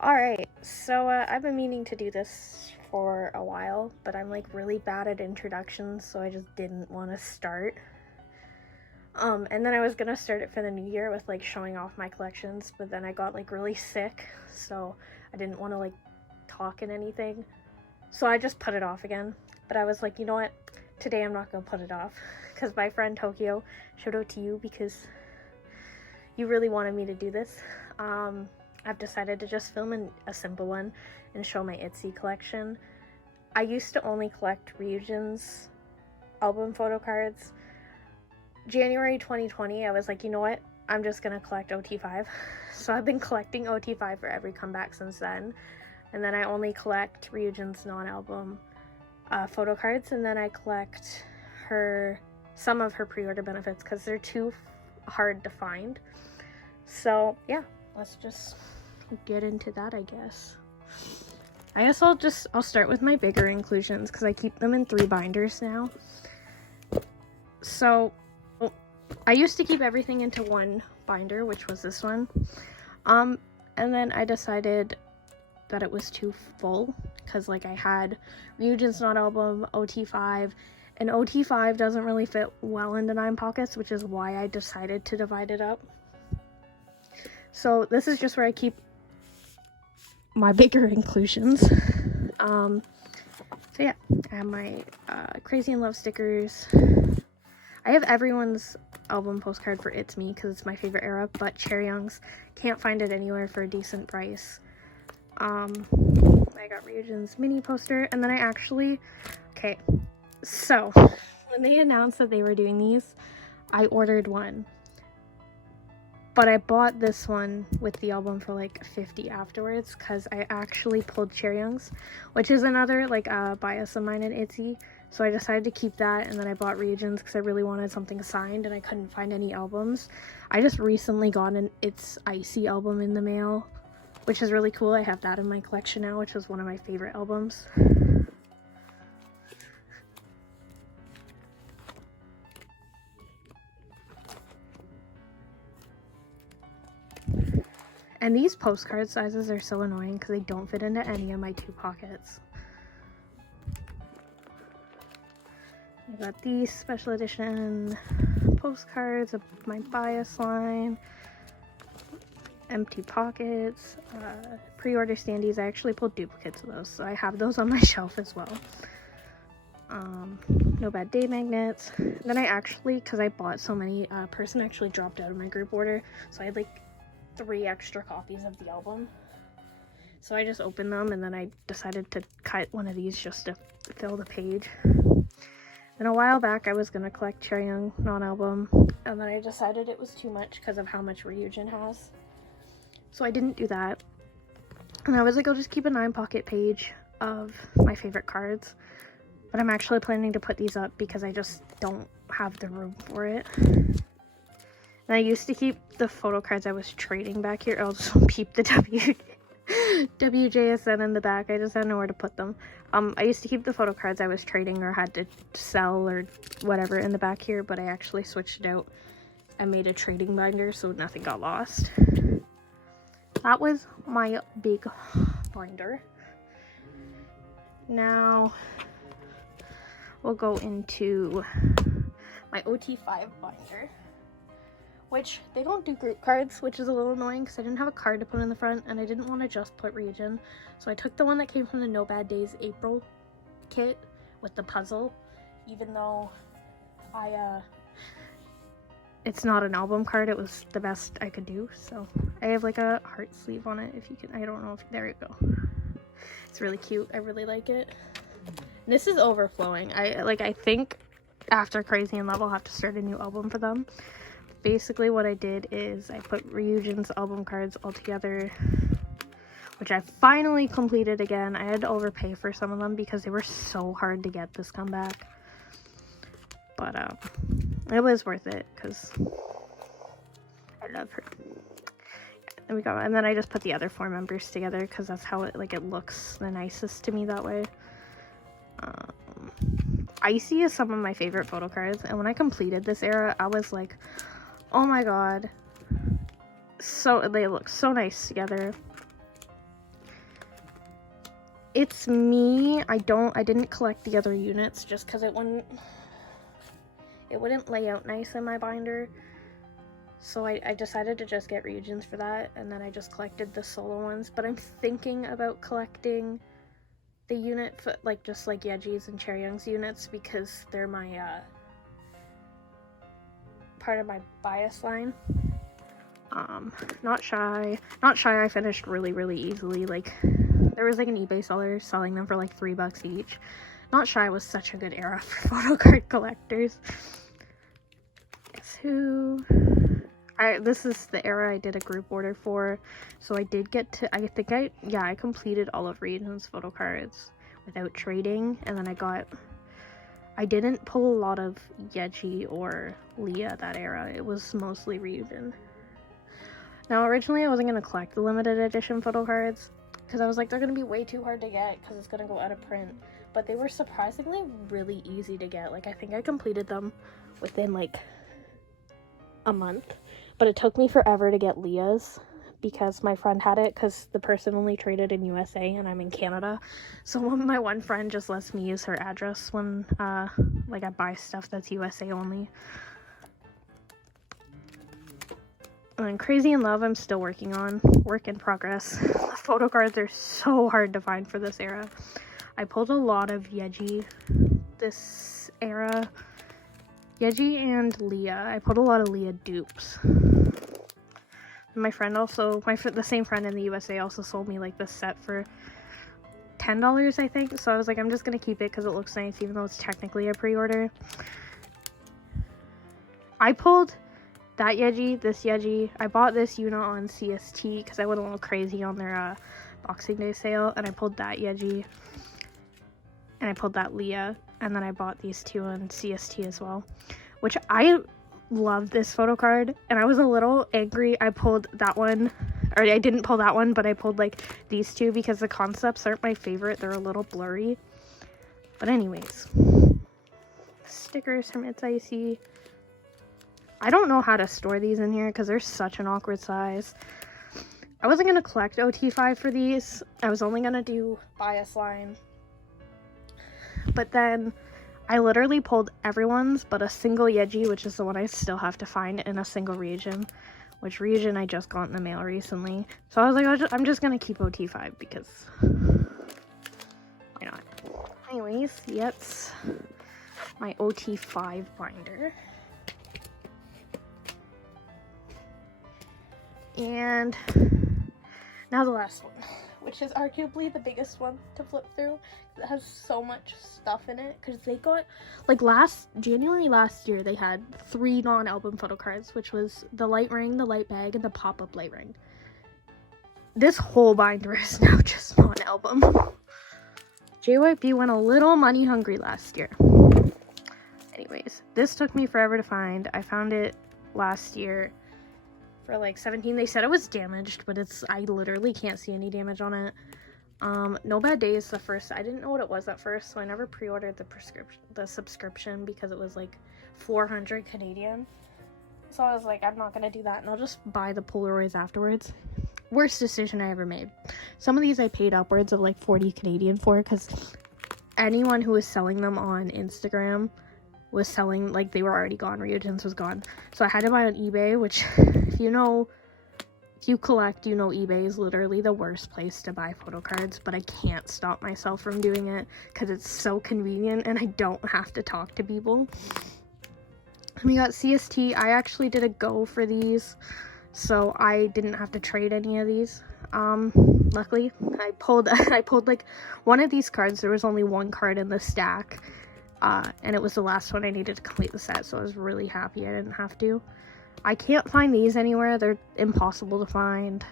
Alright, so I've been meaning to do this for a while, but I'm like really bad at introductions, so I just didn't want to start. And then I was gonna start it for the new year with like showing off my collections, but then I got like really sick, so I didn't want to like talk in anything. So I just put it off again. But I was like, you know what? Today I'm not gonna put it off, because my friend Tokyo, shout out to you because you really wanted me to do this. I've decided to just film a simple one and show my Itzy collection. I used to only collect Ryujin's album photo cards. January 2020, I was like, you know what? I'm just gonna collect OT5. So I've been collecting OT5 for every comeback since then. And then I only collect Ryujin's non-album photo cards, and then I collect some of her pre-order benefits because they're too hard to find. So yeah, let's just get into that, I guess. I guess I'll start with my bigger inclusions because I keep them in 3 binders now. So I used to keep everything into 1 binder, which was this one. And then I decided that it was too full because like I had Ryujin's Not album, OT5, and OT5 doesn't really fit well into 9 pockets, which is why I decided to divide it up. So this is just where I keep my bigger inclusions. So yeah, I have my Crazy in Love stickers. I have everyone's album postcard for It's Me because it's my favorite era, but Cherry Young's can't find it anywhere for a decent price. I got Ryujin's mini poster, and then okay, so when they announced that they were doing these, I ordered one. But I bought this one with the album for like $50 afterwards because I actually pulled Cherry Young's, which is another like bias of mine in Itzy. So I decided to keep that, and then I bought Ryujin's because I really wanted something signed and I couldn't find any albums. I just recently got an It's Icy album in the mail, which is really cool. I have that in my collection now, which is one of my favorite albums. And these postcard sizes are so annoying because they don't fit into any of my 2 pockets. I got these special edition postcards of my bias line, empty pockets, pre-order standees. I actually pulled duplicates of those, so I have those on my shelf as well. No Bad Day magnets. And then I actually, because I bought so many, a person actually dropped out of my group order, so I had like 3 extra copies of the album. So I just opened them, and then I decided to cut one of these just to fill the page. And a while back I was gonna collect Cherry Young non-album, and then I decided it was too much because of how much Ryujin has. So I didn't do that. And I was like, I'll just keep a 9 pocket page of my favorite cards. But I'm actually planning to put these up because I just don't have the room for it. And I used to keep the photo cards I was trading back here. I'll just keep the WJSN in the back. I just had nowhere to put them. I used to keep the photo cards I was trading or had to sell or whatever in the back here, but I actually switched it out. I made a trading binder so nothing got lost. That was my big binder. Now we'll go into my OT5 binder, which they don't do group cards, which is a little annoying because I didn't have a card to put in the front and I didn't want to just put Ryujin. So I took the one that came from the No Bad Days April kit with the puzzle, even though it's not an album card. It was the best I could do. So I have like a heart sleeve on it, if you can, I don't know if, there you go. It's really cute. I really like it. And this is overflowing. I think after Crazy in Love I'll have to start a new album for them. Basically what I did is I put Ryujin's album cards all together, which I finally completed again. I had to overpay for some of them because they were so hard to get this comeback. But it was worth it because I love her. There we go. And then I just put the other 4 members together because that's how it looks the nicest to me that way. Icy is some of my favorite photo cards, and when I completed this era I was like, oh my god, so they look so nice together. it's me. I didn't collect the other units just because it wouldn't lay out nice in my binder. So I decided to just get regions for that, and then I just collected the solo ones. But I'm thinking about collecting the unit for just like Yeji's and Chaeryeong's units, because they're my part of my bias line. Not shy I finished really easily. Like, there was like an eBay seller selling them for like $3 each. Not Shy was such a good era for photo card collectors. Guess who? This is the era I did a group order for, so I did get to, I completed all of Region's photo cards without trading, and then I didn't pull a lot of Yeji or Leah that era. It was mostly Ryujin. Now, originally I wasn't going to collect the limited edition photo cards, because I was like, they're going to be way too hard to get, because it's going to go out of print. But they were surprisingly really easy to get. Like, I think I completed them within, like, a month. But it took me forever to get Leah's, because my friend had it, because the person only traded in USA, and I'm in Canada. So my one friend just lets me use her address when, like, I buy stuff that's USA only. And Crazy in Love, I'm still working on. Work in progress. The photo cards are so hard to find for this era. I pulled a lot of Yeji this era. Yeji and Leah. I pulled a lot of Leah dupes. And my friend also, the same friend in the USA also sold me like this set for $10, I think. So I was like, I'm just gonna keep it because it looks nice, even though it's technically a pre-order. I pulled that Yeji, this Yeji. I bought this unit on CST because I went a little crazy on their Boxing Day sale, and I pulled that Yeji, and I pulled that Leah, and then I bought these two on CST as well, which I love this photo card, and I was a little angry I pulled that one, or I didn't pull that one, but I pulled like these two because the concepts aren't my favorite. They're a little blurry. But anyways, stickers from Itzy. I don't know how to store these in here because they're such an awkward size. I wasn't going to collect OT5 for these. I was only going to do bias line. But then I literally pulled everyone's but a single Yeji, which is the one I still have to find, in a single region. Which region I just got in the mail recently. So I was like, I'm just going to keep OT5 because why not? Anyways, that's my OT5 binder. And now the last one, which is arguably the biggest one to flip through. It has so much stuff in it, because they got, like, January last year, they had 3 non-album photo cards, which was the light ring, the light bag, and the pop-up light ring. This whole binder is now just non-album. JYP went a little money hungry last year. Anyways, this took me forever to find. I found it last year for like 17. They said it was damaged, but I literally can't see any damage on it. No Bad Days, the first, I didn't know what it was at first, so I never pre-ordered the subscription because it was like 400 Canadian. So I was like, I'm not gonna do that, and I'll just buy the Polaroids afterwards. Worst decision I ever made. Some of these I paid upwards of like 40 Canadian for, because anyone who was selling them on Instagram was selling, like, they were already gone. Ryujin's was gone. So I had to buy on eBay, which, if you collect, you know eBay is literally the worst place to buy photo cards, but I can't stop myself from doing it because it's so convenient and I don't have to talk to people. We got CST. I actually did a go for these, so I didn't have to trade any of these. Luckily, I pulled like one of these cards. There was only one card in the stack. And it was the last one I needed to complete the set, so I was really happy I didn't have to. I can't find these anywhere. They're impossible to find.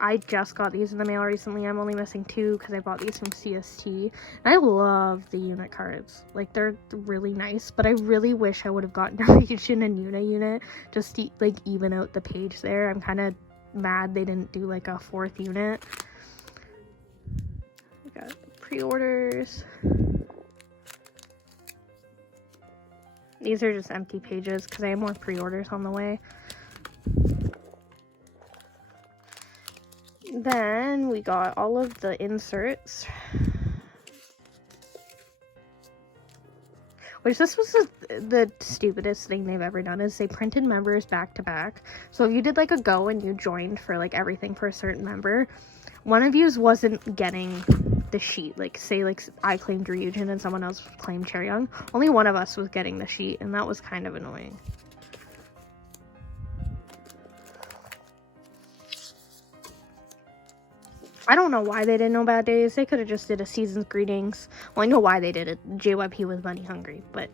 I just got these in the mail recently. I'm only missing 2 because I bought these from CST. And I love the unit cards. Like, they're really nice, but I really wish I would have gotten a Region and Yuna unit just to, like, even out the page there. I'm kind of mad they didn't do, like, a 4th unit. Got pre-orders. These are just empty pages because I have more pre-orders on the way. then we got all of the inserts. Which this was the stupidest thing they've ever done, is they printed members back to back. So if you did like a go and you joined for like everything for a certain member, one of yous wasn't getting the sheet. Like say like I claimed Ryujin and someone else claimed Chaeryeong. Only one of us was getting the sheet, and that was kind of annoying. I don't know why they didn't know Bad Days. They could have just did a season's greetings. Well, I know why they did it. JWeb, he was money hungry, but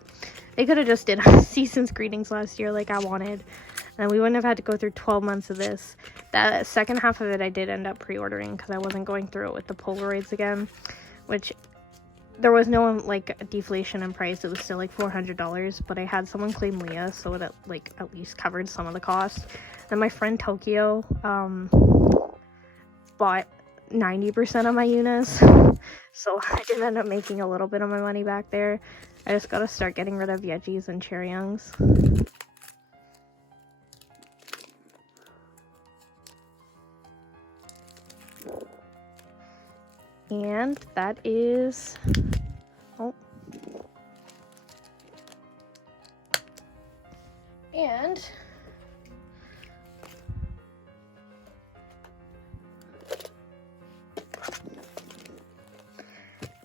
they could have just did a season's greetings last year like I wanted, and we wouldn't have had to go through 12 months of this. That second half of it I did end up pre-ordering because I wasn't going through it with the Polaroids again, which there was no like deflation in price. It was still like $400, but I had someone claim Leah, so it like at least covered some of the cost. Then my friend Tokyo bought 90% of my units, so I did end up making a little bit of my money back there. I just gotta start getting rid of Yeji's and Chaeryeong's. And that is, oh, and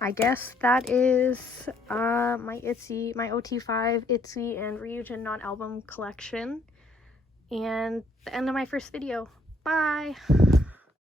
I guess that is my Itzy, my OT5 Itzy and Ryujin non-album collection, and the end of my first video. Bye!